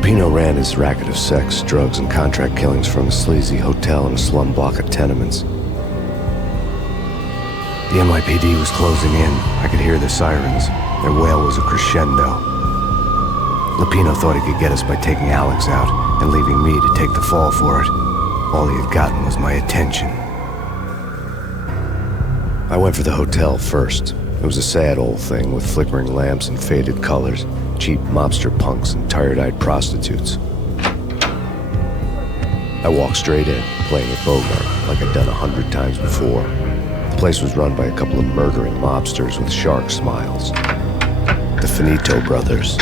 Lupino ran his racket of sex, drugs, and contract killings from a sleazy hotel in a slum block of tenements. The NYPD was closing in. I could hear the sirens. Their wail was a crescendo. Lupino thought he could get us by taking Alex out and leaving me to take the fall for it. All he had gotten was my attention. I went for the hotel first. It was a sad old thing with flickering lamps and faded colors, cheap mobster punks and tired-eyed prostitutes. I walked straight in, playing at Bogart like I'd done 100 times before. The place was run by a couple of murdering mobsters with shark smiles. The Finito brothers.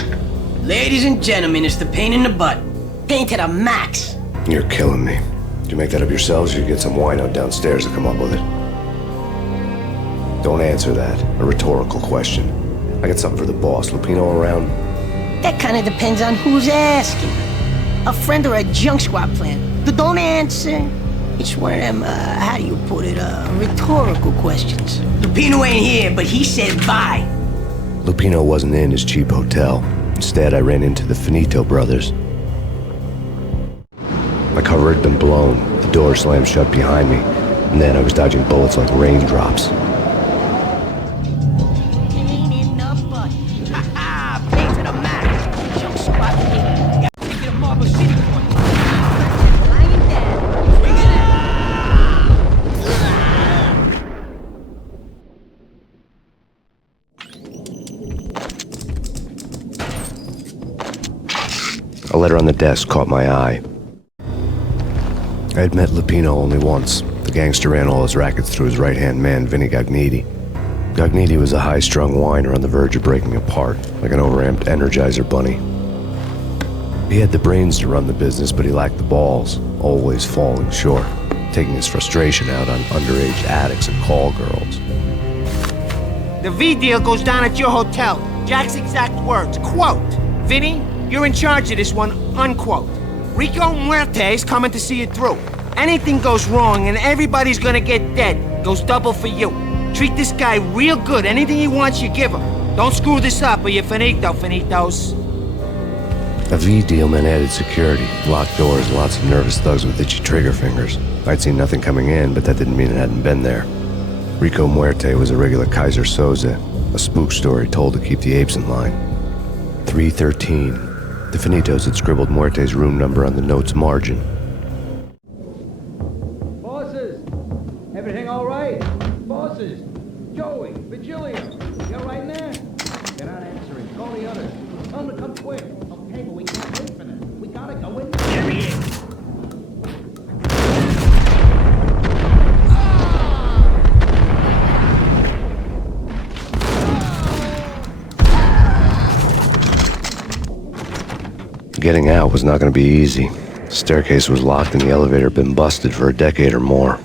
Ladies and gentlemen, it's the Payne in the butt. Payne to the max. You're killing me. Did you make that up yourselves, or you get some wino downstairs to come up with it? Don't answer that. A rhetorical question. I got something for the boss. Lupino around? That kind of depends on who's asking. A friend or a junk squad plan. Don't answer. It's one of them, how do you put it, rhetorical questions. Lupino ain't here, but he said bye. Lupino wasn't in his cheap hotel. Instead, I ran into the Finito brothers. My cover had been blown. The door slammed shut behind me. And then I was dodging bullets like raindrops. A letter on the desk caught my eye. I had met Lupino only once. The gangster ran all his rackets through his right-hand man, Vinny Gagniti. Gagniti was a high-strung whiner on the verge of breaking apart, like an overamped Energizer bunny. He had the brains to run the business, but he lacked the balls, always falling short, taking his frustration out on underage addicts and call girls. The V deal goes down at your hotel. Jack's exact words, quote, "Vinny, you're in charge of this one," unquote. Rico Muerte's coming to see it through. Anything goes wrong and everybody's gonna get dead, goes double for you. Treat this guy real good. Anything he wants, you give him. Don't screw this up or you're finito, finitos. A V deal meant added security, locked doors, lots of nervous thugs with itchy trigger fingers. I'd seen nothing coming in, but that didn't mean it hadn't been there. Rico Muerte was a regular Kaiser Soze, a spook story told to keep the apes in line. 313. The Finitos had scribbled Muerte's room number on the note's margin. Bosses! Everything all right? Bosses! Joey! Virgilio! You're right there? They're not answering. Call the others. Tell them to come quick. Okay, but we can't wait for them. We gotta go in. There he is! Getting out was not going to be easy. The staircase was locked and the elevator had been busted for a decade or more.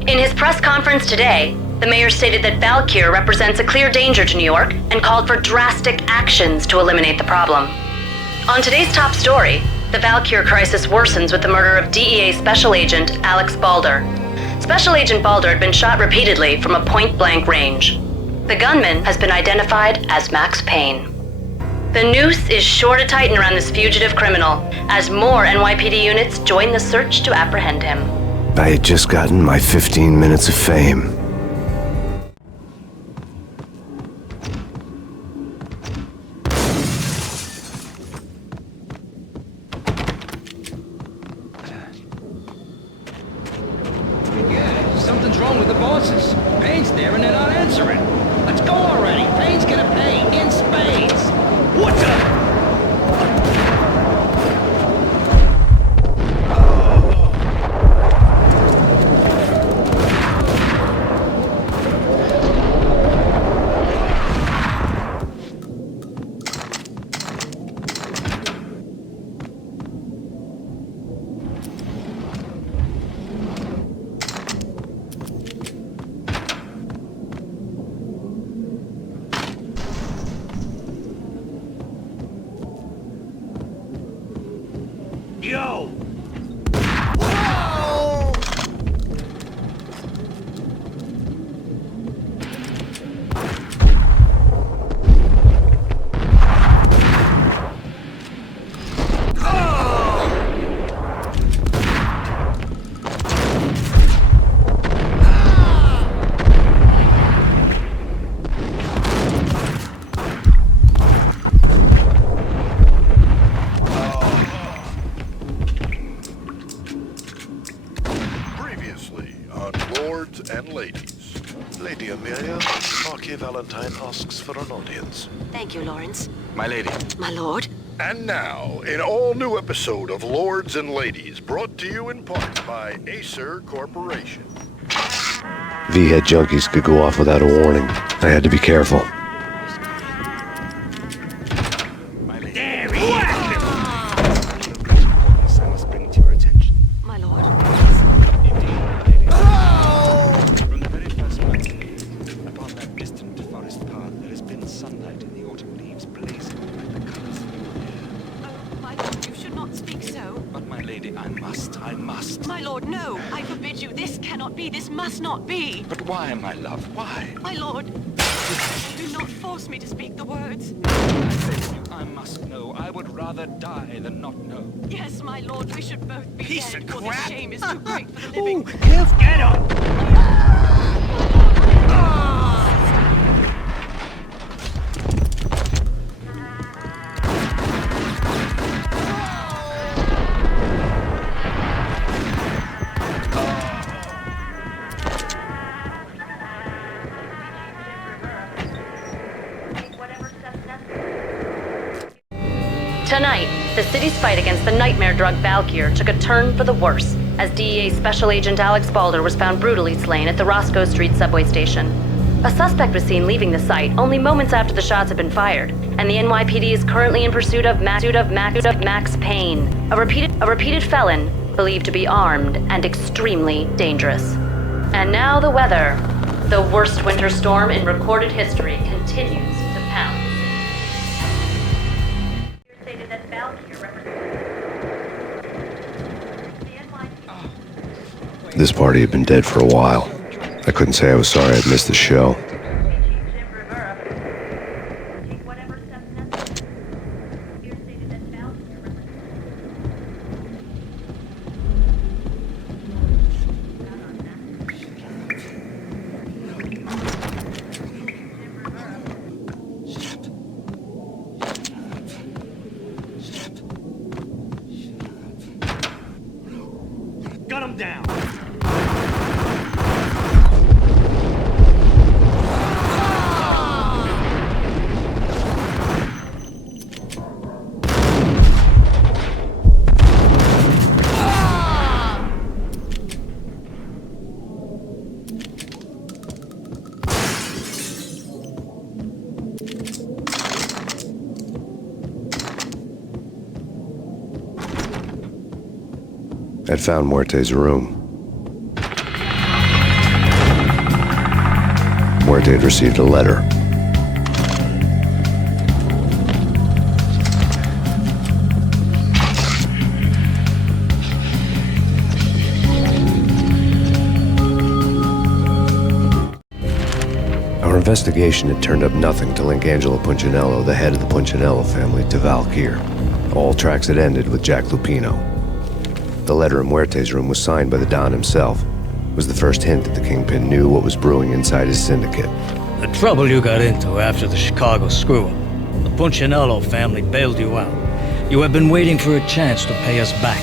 In his press conference today, the mayor stated that Valkyr represents a clear danger to New York and called for drastic actions to eliminate the problem. On today's top story, the Valkyr crisis worsens with the murder of DEA Special Agent Alex Balder. Special Agent Balder had been shot repeatedly from a point-blank range. The gunman has been identified as Max Payne. The noose is sure to tighten around this fugitive criminal as more NYPD units join the search to apprehend him. I had just gotten my 15 minutes of fame. Something's wrong with the bosses. Payne's there and they're not answering. Let's go already. Payne's gonna pay in spades. What's up? previously on Lords and Ladies. Lady Amelia, Marquis Valentine asks for an audience. Thank you, Lawrence. My lady. My lord. And now, an all-new episode of Lords and Ladies, brought to you in part by Acer Corporation. V-head junkies could go off without a warning. I had to be careful. My lady. There he is! I must bring to your attention. My lord. From the very first moment, upon that distant forest path, there has been sunlight in the autumn leaves blazing with the colors of the air. Oh, my lord, you should not speak so. But my lady, I must. My lord, no. I forbid you. This cannot be. This must not be. But why, my love, why? My lord, do not force me to speak the words. I beg you, I must know. I would rather die than not know. Yes, my lord, we should both be Piece dead, of for crap. this shame is too great for the living. Get up! Tonight, the city's fight against the nightmare drug Valkyr took a turn for the worse, as DEA Special Agent Alex Balder was found brutally slain at the Roscoe Street subway station. A suspect was seen leaving the site only moments after the shots had been fired, and the NYPD is currently in pursuit of Max Payne, a repeated felon believed to be armed and extremely dangerous. And now the weather. The worst winter storm in recorded history continues to pound. Stated that Valkyr This party had been dead for a while. I couldn't say I was sorry I'd missed the show. Gun him down! I'd found Muerte's room. Muerte had received a letter. Our investigation had turned up nothing to link Angelo Punchinello, the head of the Punchinello family, to Valkyr. All tracks had ended with Jack Lupino. The letter in Muerte's room was signed by the Don himself. It was the first hint that the Kingpin knew what was brewing inside his syndicate. The trouble you got into after the Chicago screw-up. The Punchinello family bailed you out. You have been waiting for a chance to pay us back.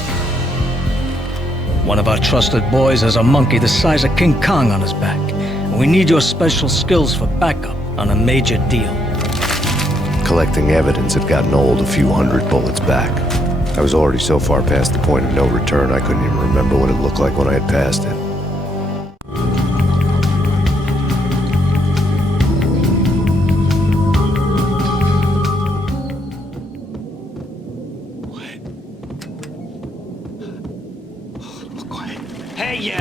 One of our trusted boys has a monkey the size of King Kong on his back, and we need your special skills for backup on a major deal. Collecting evidence had gotten old a few hundred bullets back. I was already so far past the point of no return, I couldn't even remember what it looked like when I had passed it. Quiet. Hey,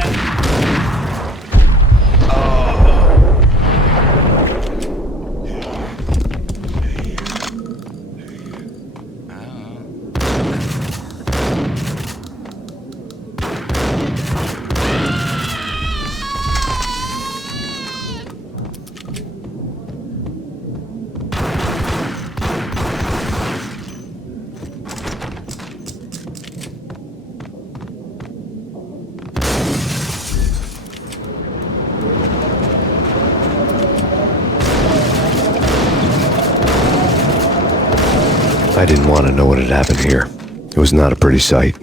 I didn't want to know what had happened here. It was not a pretty sight.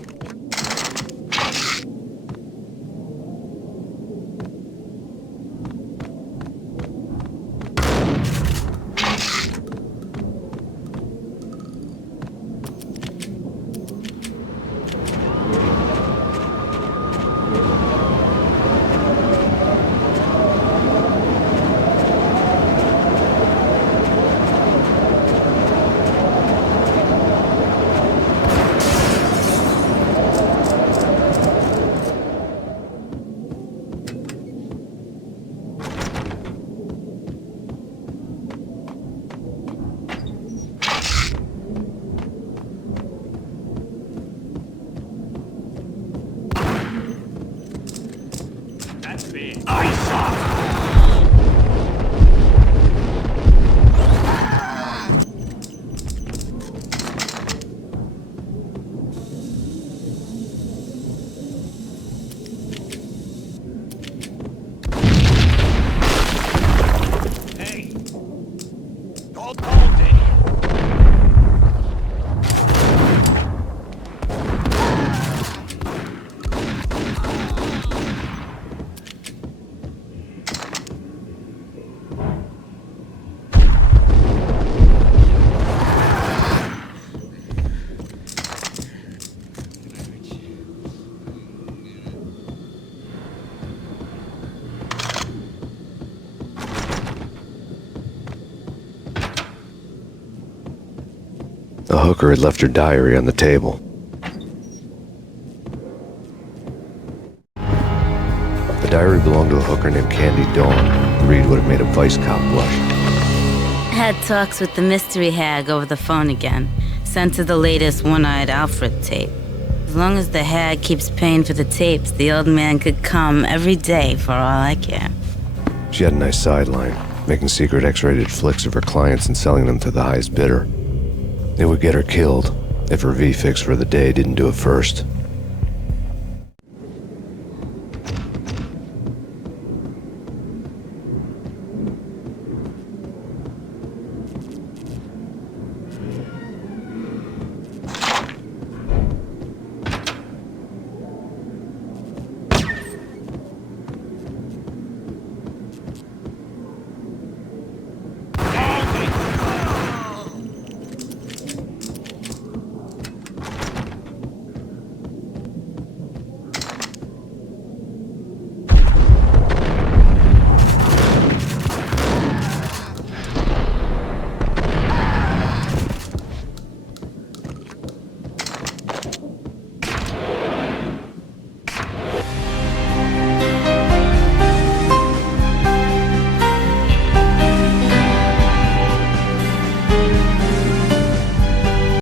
ice off! Hey! Don't hold it! The hooker had left her diary on the table. The diary belonged to a hooker named Candy Dawn. The read would have made a vice cop blush. Had talks with the mystery hag over the phone again. Sent her the latest One-Eyed Alfred tape. As long as the hag keeps paying for the tapes, the old man could come every day for all I care. She had a nice sideline, making secret X-rated flicks of her clients and selling them to the highest bidder. It would get her killed if her V-fix for the day didn't do it first.